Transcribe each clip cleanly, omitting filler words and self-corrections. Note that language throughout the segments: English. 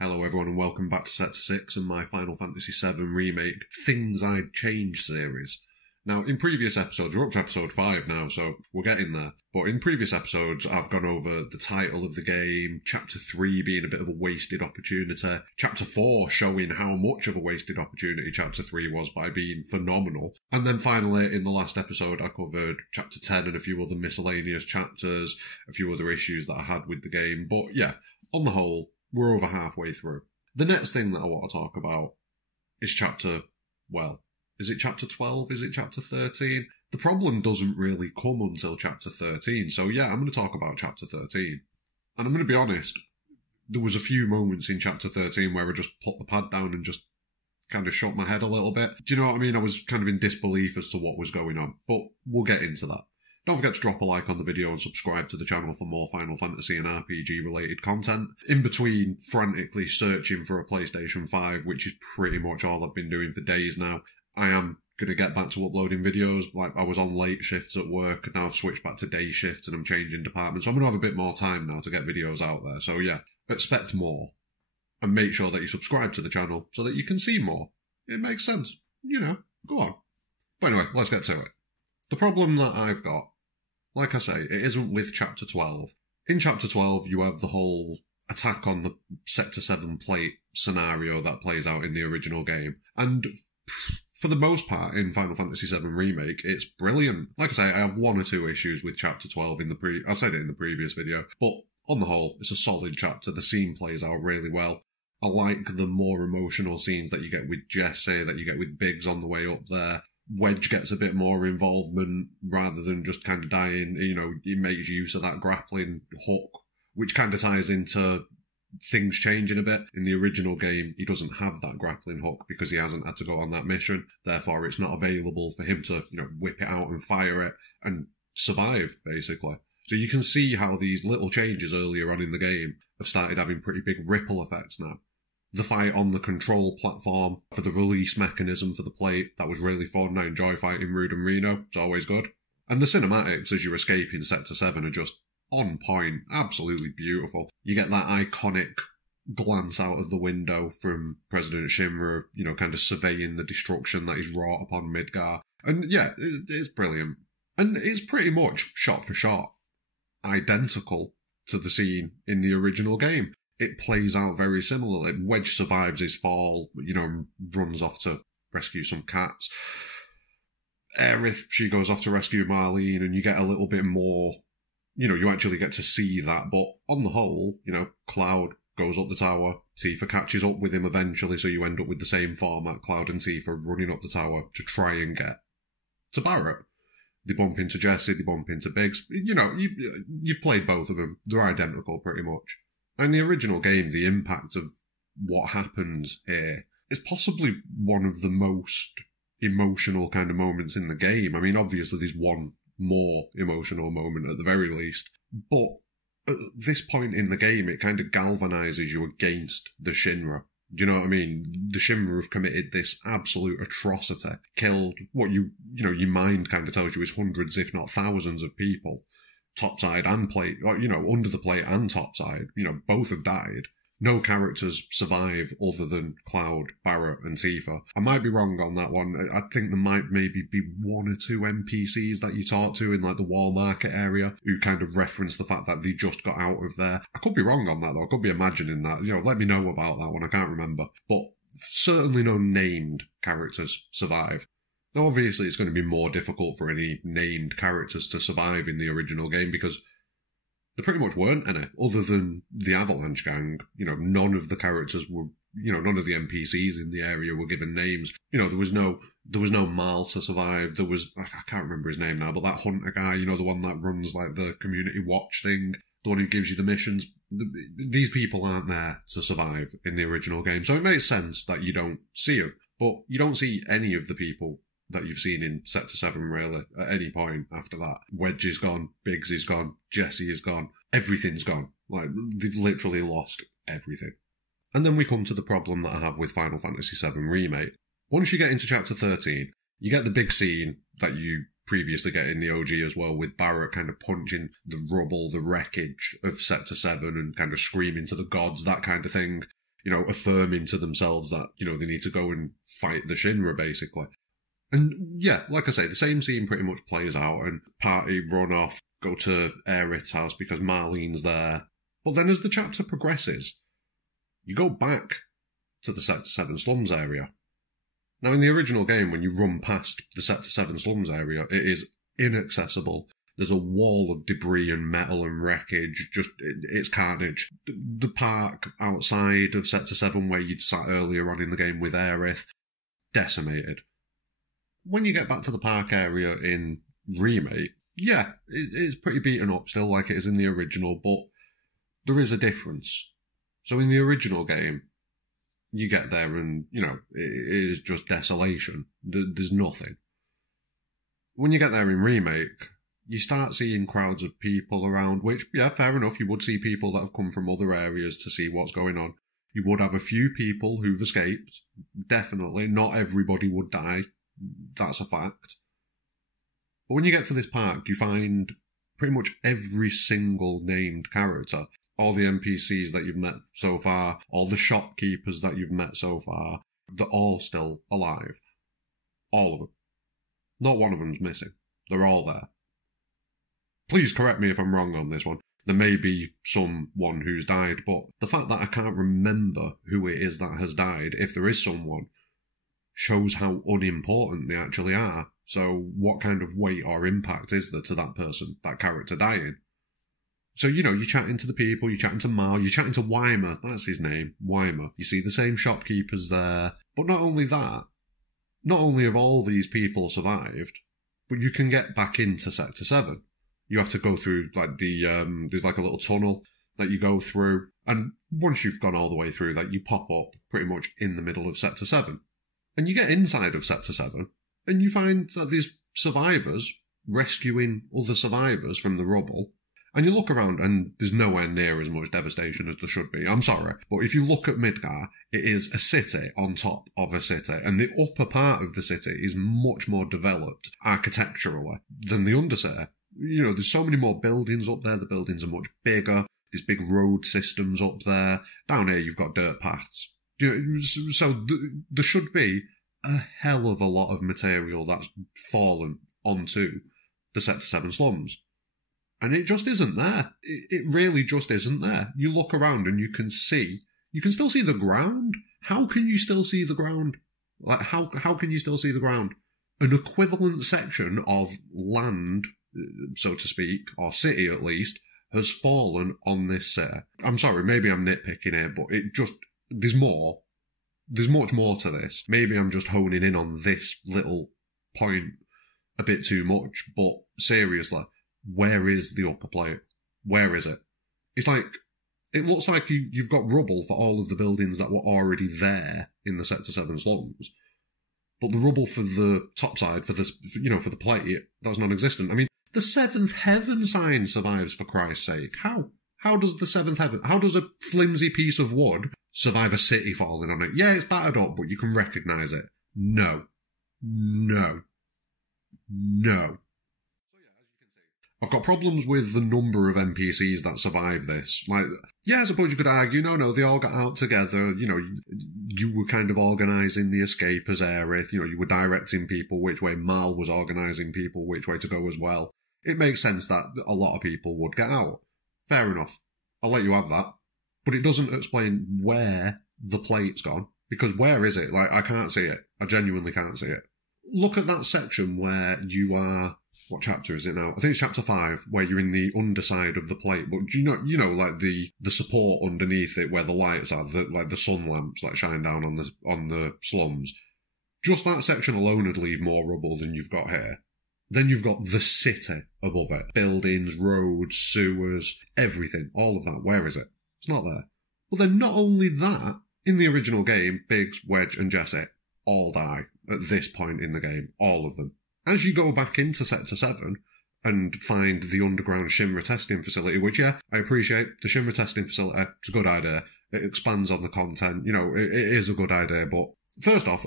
Hello everyone and welcome back to Sector 6 and my Final Fantasy VII Remake Things I'd Change series. Now, in previous episodes, we're up to episode 5 now, so we're getting there. But in previous episodes, I've gone over the title of the game, Chapter 3 being a bit of a wasted opportunity, Chapter 4 showing how much of a wasted opportunity Chapter 3 was by being phenomenal, and then finally, in the last episode, I covered Chapter 10 and a few other miscellaneous chapters, a few other issues that I had with the game. But yeah, on the whole, we're over halfway through. The next thing that I want to talk about is is it Chapter 12? Is it Chapter 13? The problem doesn't really come until Chapter 13, so yeah, I'm going to talk about Chapter 13. And I'm going to be honest, there was a few moments in Chapter 13 where I just put the pad down and just kind of shook my head a little bit. Do you know what I mean? I was kind of in disbelief as to what was going on, but we'll get into that. Don't forget to drop a like on the video and subscribe to the channel for more Final Fantasy and RPG related content. In between frantically searching for a PlayStation 5, which is pretty much all I've been doing for days now, I am going to get back to uploading videos. Like, I was on late shifts at work, and now I've switched back to day shifts and I'm changing departments. So I'm going to have a bit more time now to get videos out there. So yeah, expect more. And make sure that you subscribe to the channel so that you can see more. It makes sense. You know, go on. But anyway, let's get to it. The problem that I've got, like I say, it isn't with Chapter 12. In Chapter 12, you have the whole attack on the Sector 7 plate scenario that plays out in the original game. And for the most part, in Final Fantasy VII Remake, it's brilliant. Like I say, I have one or two issues with Chapter 12 I said it in the previous video, but on the whole, it's a solid chapter. The scene plays out really well. I like the more emotional scenes that you get with Jessie, that you get with Biggs on the way up there. Wedge gets a bit more involvement rather than just kind of dying. You know, he makes use of that grappling hook, which kind of ties into things changing a bit. In the original game, he doesn't have that grappling hook because he hasn't had to go on that mission. Therefore, it's not available for him to, whip it out and fire it and survive, basically. So you can see how these little changes earlier on in the game have started having pretty big ripple effects now. The fight on the control platform for the release mechanism for the plate, that was really fun. I enjoy fighting Rude and Reno. It's always good. And the cinematics as you're escaping Sector 7 are just on point. Absolutely beautiful. You get that iconic glance out of the window from President Shinra, kind of surveying the destruction that is wrought upon Midgar. And yeah, it's brilliant. And it's pretty much shot for shot identical to the scene in the original game. It plays out very similarly. Wedge survives his fall, runs off to rescue some cats. Aerith, she goes off to rescue Marlene, and you get a little bit more, you actually get to see that. But on the whole, Cloud goes up the tower, Tifa catches up with him eventually, so you end up with the same format, Cloud and Tifa running up the tower to try and get to Barrett. They bump into Jessie, they bump into Biggs. You've played both of them. They're identical, pretty much. In the original game, the impact of what happens here is possibly one of the most emotional kind of moments in the game. I mean, obviously there's one more emotional moment at the very least, but at this point in the game, it kind of galvanizes you against the Shinra. Do you know what I mean? The Shinra have committed this absolute atrocity, killed what your mind kind of tells you is hundreds, if not thousands of people. Topside and plate, under the plate and topside, both have died. No characters survive other than Cloud, Barrett and Tifa. I might be wrong on that one. I think there might maybe be one or two NPCs that you talk to in like the Wall Market area who kind of reference the fact that they just got out of there. I could be wrong on that though. I could be imagining that. Let me know about that one. I can't remember. But certainly no named characters survive. Now, obviously, it's going to be more difficult for any named characters to survive in the original game because there pretty much weren't any, other than the Avalanche Gang. None of the characters were, none of the NPCs in the area were given names. There was no Mal to survive. There was, I can't remember his name now, but that hunter guy, the one that runs like the community watch thing, the one who gives you the missions. These people aren't there to survive in the original game. So it makes sense that you don't see them, but you don't see any of the people that you've seen in Sector 7 really at any point after that. Wedge is gone, Biggs is gone, Jessie is gone, everything's gone. Like, they've literally lost everything. And then we come to the problem that I have with Final Fantasy VII Remake. Once you get into Chapter 13, you get the big scene that you previously get in the OG as well, with Barrett kind of punching the rubble, the wreckage of Sector 7 and kind of screaming to the gods, that kind of thing. affirming to themselves that, they need to go and fight the Shinra, basically. And yeah, like I say, the same scene pretty much plays out, and party run off, go to Aerith's house because Marlene's there. But then as the chapter progresses, you go back to the Sector 7 slums area. Now, in the original game, when you run past the Sector 7 slums area, it is inaccessible. There's a wall of debris and metal and wreckage. It's carnage. The park outside of Sector 7, where you'd sat earlier on in the game with Aerith, decimated. When you get back to the park area in Remake, yeah, it's pretty beaten up still like it is in the original, but there is a difference. So in the original game, you get there and, it is just desolation. There's nothing. When you get there in Remake, you start seeing crowds of people around, which, yeah, fair enough, you would see people that have come from other areas to see what's going on. You would have a few people who've escaped, definitely. Not everybody would die. That's a fact. But when you get to this park, you find pretty much every single named character. All the NPCs that you've met so far, all the shopkeepers that you've met so far, they're all still alive. All of them. Not one of them's missing. They're all there. Please correct me if I'm wrong on this one. There may be someone who's died, but the fact that I can't remember who it is that has died, if there is someone, shows how unimportant they actually are. So what kind of weight or impact is there to that person, that character dying? So, you're chatting to the people, you're chatting to Mal, you're chatting to Weimer, that's his name, Weimer. You see the same shopkeepers there. But not only that, not only have all these people survived, but you can get back into Sector 7. You have to go through, there's like a little tunnel that you go through, and once you've gone all the way through that, you pop up pretty much in the middle of Sector 7. And you get inside of Sector 7, and you find that there's survivors rescuing other survivors from the rubble. And you look around, and there's nowhere near as much devastation as there should be. I'm sorry, but if you look at Midgar, it is a city on top of a city, and the upper part of the city is much more developed architecturally than the undercity. There's so many more buildings up there. The buildings are much bigger. There's big road systems up there. Down here, you've got dirt paths. So there should be a hell of a lot of material that's fallen onto the Sector 7 slums. And it just isn't there. It really just isn't there. You look around and you can still see the ground. How can you still see the ground? Like, how can you still see the ground? An equivalent section of land, so to speak, or city at least, has fallen on this city. I'm sorry, maybe I'm nitpicking here, but there's more. There's much more to this. Maybe I'm just honing in on this little point a bit too much, but seriously, where is the upper plate? Where is it? It's like, it looks like you've got rubble for all of the buildings that were already there in the Sector 7 slums. But the rubble for the top side, for the plate, that's non-existent. I mean, the seventh heaven sign survives, for Christ's sake. How? How does the seventh heaven, how does a flimsy piece of wood survive a city falling on it? Yeah, it's battered up, but you can recognise it. No. No. No. I've got problems with the number of NPCs that survive this. Like, yeah, I suppose you could argue, no, they all got out together, you were kind of organising the escape as Aerith, you were directing people which way, Mal was organising people which way to go as well. It makes sense that a lot of people would get out. Fair enough. I'll let you have that. But it doesn't explain where the plate's gone, because where is it? Like, I can't see it. I genuinely can't see it. Look at that section where you are... What chapter is it now? I think it's chapter 5, where you're in the underside of the plate. But do you know, like the support underneath it, where the lights are, like the sun lamps that shine down on the slums. Just that section alone would leave more rubble than you've got here. Then you've got the city above it. Buildings, roads, sewers, everything. All of that. Where is it? It's not there. Well, then not only that, in the original game, Biggs, Wedge and Jessie all die at this point in the game. All of them. As you go back into Sector 7 and find the underground Shinra testing facility, which, yeah, I appreciate, the Shinra testing facility, it's a good idea. It expands on the content, it is a good idea, but first off,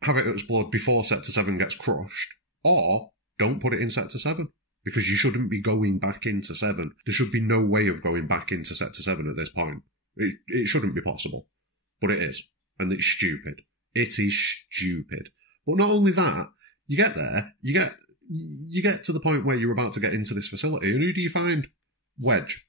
have it explored before Sector 7 gets crushed, or don't put it in Sector 7, because you shouldn't be going back into 7. There should be no way of going back into Sector 7 at this point. It shouldn't be possible. but it is. And it's stupid. It is stupid. But not only that, you get there, you get to the point where you're about to get into this facility, and who do you find? Wedge.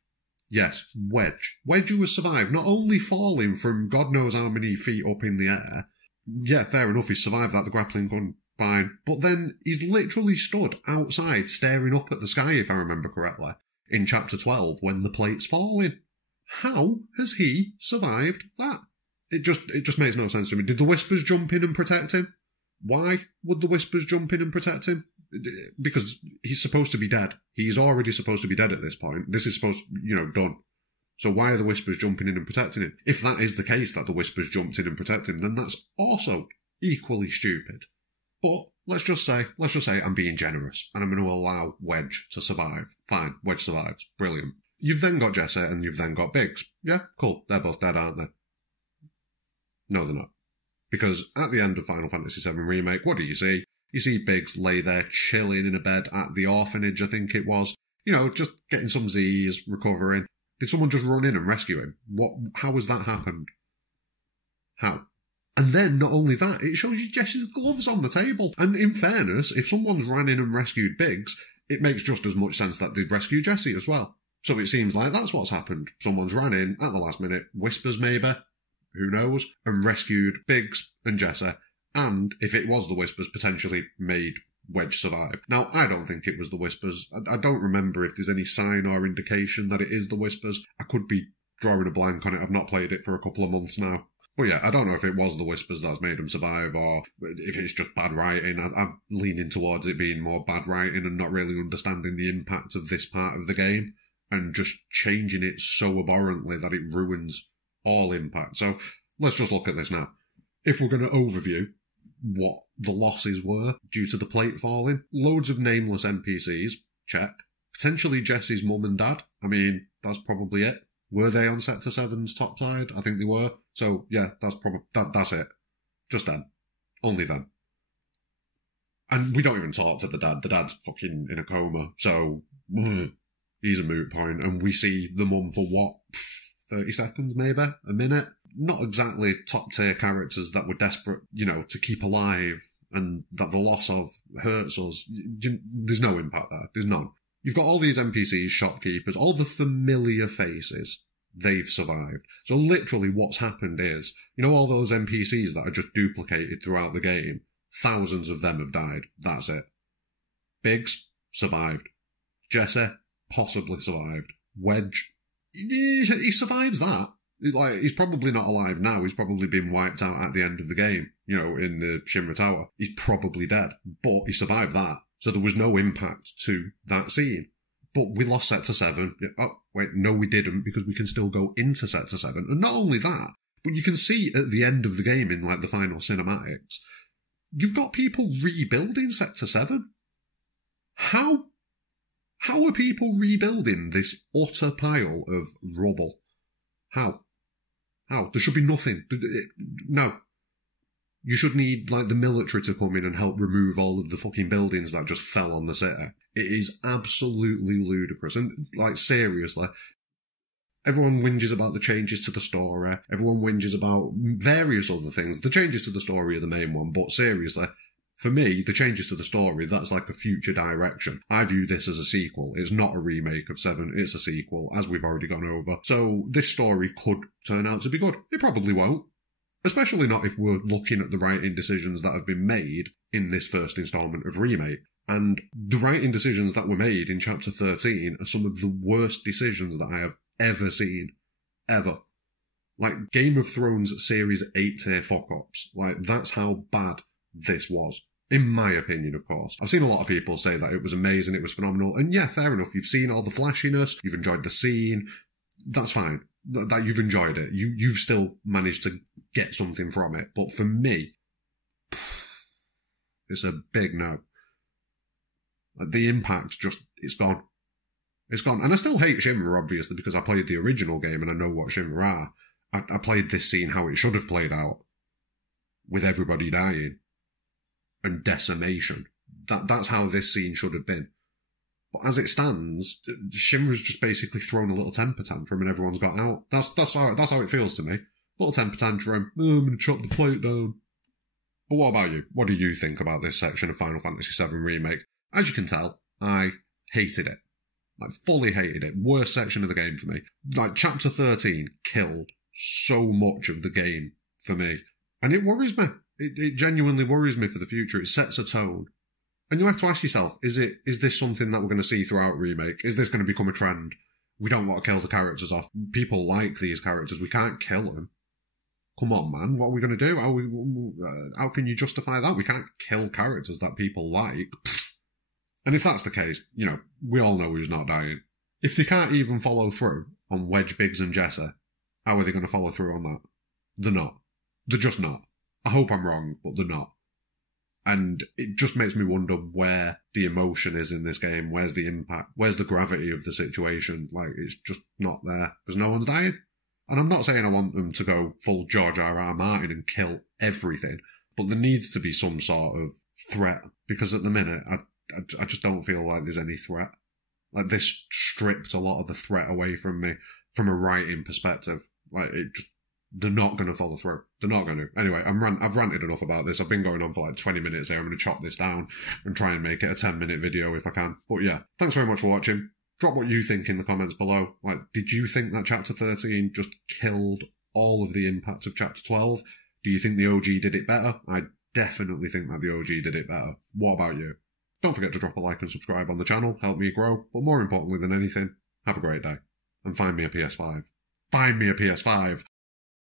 Yes, Wedge. Wedge, who has survived, not only falling from God knows how many feet up in the air. Yeah, fair enough, he's survived that, the grappling gun, fine. But then he's literally stood outside staring up at the sky, if I remember correctly, in Chapter 12, when the plate's falling. How has he survived that? It just makes no sense to me. Did the Whispers jump in and protect him? Why would the Whispers jump in and protect him? Because he's supposed to be dead. He's already supposed to be dead at this point. This is supposed, done. So why are the Whispers jumping in and protecting him? If that is the case, that the Whispers jumped in and protected him, then that's also equally stupid. But let's just say I'm being generous, and I'm going to allow Wedge to survive. Fine, Wedge survives. Brilliant. You've then got Jesse, and you've then got Biggs. Yeah, cool. They're both dead, aren't they? No, they're not. Because at the end of Final Fantasy VII Remake, what do you see? You see Biggs lay there chilling in a bed at the orphanage, I think it was. Just getting some Z's, recovering. Did someone just run in and rescue him? How has that happened? How? And then, not only that, it shows you Jesse's gloves on the table. And in fairness, if someone's ran in and rescued Biggs, it makes just as much sense that they'd rescue Jesse as well. So it seems like that's what's happened. Someone's ran in at the last minute, Whispers maybe, who knows, and rescued Biggs and Jesse. And if it was the Whispers, potentially made Wedge survive. Now, I don't think it was the Whispers. I don't remember if there's any sign or indication that it is the Whispers. I could be drawing a blank on it. I've not played it for a couple of months now. But yeah, I don't know if it was the Whispers that's made him survive or if it's just bad writing. I'm leaning towards it being more bad writing and not really understanding the impact of this part of the game and just changing it so abhorrently that it ruins all impact. So let's just look at this now. If we're going to overview what the losses were due to the plate falling, loads of nameless NPCs, check. Potentially Jesse's mum and dad. I mean, that's probably it. Were they on Sector 7's top side? I think they were. So yeah, that's it. Just them. Only them. And we don't even talk to the dad. The dad's fucking in a coma. So he's a moot point. And we see the mum for what? 30 seconds maybe? A minute? Not exactly top tier characters that were desperate, to keep alive and that the loss of hurts us. There's no impact there. There's none. You've got all these NPCs, shopkeepers, all the familiar faces. They've survived. So literally what's happened is, all those NPCs that are just duplicated throughout the game, thousands of them have died. That's it. Biggs survived. Jesse possibly survived. Wedge, he survives that. He's probably not alive now. He's probably been wiped out at the end of the game, in the Shinra Tower. He's probably dead, but he survived that. So there was no impact to that scene. But we lost Sector 7. Oh, wait, no we didn't, because we can still go into Sector 7. And not only that, but you can see at the end of the game in, the final cinematics, you've got people rebuilding Sector 7. How are people rebuilding this utter pile of rubble? How? There should be nothing. No. You should need, the military to come in and help remove all of the fucking buildings that just fell on the city. It is absolutely ludicrous. And, seriously, everyone whinges about the changes to the story. Everyone whinges about various other things. The changes to the story are the main one, but seriously, for me, the changes to the story, that's like a future direction. I view this as a sequel. It's not a remake of 7, it's a sequel, as we've already gone over. So this story could turn out to be good. It probably won't. Especially not if we're looking at the writing decisions that have been made in this first instalment of Remake. And the writing decisions that were made in Chapter 13 are some of the worst decisions that I have ever seen. Ever. Game of Thrones Series 8 tier fuck-ups. That's how bad this was. In my opinion, of course. I've seen a lot of people say that it was amazing, it was phenomenal, and yeah, fair enough. You've seen all the flashiness, you've enjoyed the scene. That's fine. That you've enjoyed it. You've still managed to get something from it. But for me, it's a big no. The impact it's gone. It's gone. And I still hate Shinra, obviously, because I played the original game and I know what Shinra are. I played this scene how it should have played out. With everybody dying. And decimation. That's how this scene should have been. But as it stands, Shinra's just basically thrown a little temper tantrum and everyone's got out. That's how it feels to me. Little temper tantrum. Oh, I'm going to chop the plate down. But what about you? What do you think about this section of Final Fantasy VII Remake? As you can tell, I hated it. Like, fully hated it. Worst section of the game for me. Like, Chapter 13 killed so much of the game for me. And it worries me. It genuinely worries me for the future. It sets a tone. And you have to ask yourself, is this something that we're going to see throughout Remake? Is this going to become a trend? We don't want to kill the characters off. People like these characters. We can't kill them. Come on, man. What are we going to do? How can you justify that? We can't kill characters that people like. Pfft. And if that's the case, you know, we all know who's not dying. If they can't even follow through on Wedge, Biggs and Jessa, how are they going to follow through on that? They're not. They're just not. I hope I'm wrong, but they're not. And it just makes me wonder where the emotion is in this game. Where's the impact? Where's the gravity of the situation? Like, it's just not there because no one's dying. And I'm not saying I want them to go full George R.R. Martin and kill everything, but there needs to be some sort of threat because at the minute, I just don't feel like there's any threat. Like, this stripped a lot of the threat away from me from a writing perspective. Like, they're not going to follow through. They're not going to. Anyway, I've ranted enough about this. I've been going on for like 20 minutes here. I'm going to chop this down and try and make it a 10-minute video if I can. But yeah, thanks very much for watching. Drop what you think in the comments below. Like, did you think that Chapter 13 just killed all of the impact of Chapter 12? Do you think the OG did it better? I definitely think that the OG did it better. What about you? Don't forget to drop a like and subscribe on the channel. Help me grow. But more importantly than anything, have a great day. And find me a PS5. Find me a PS5.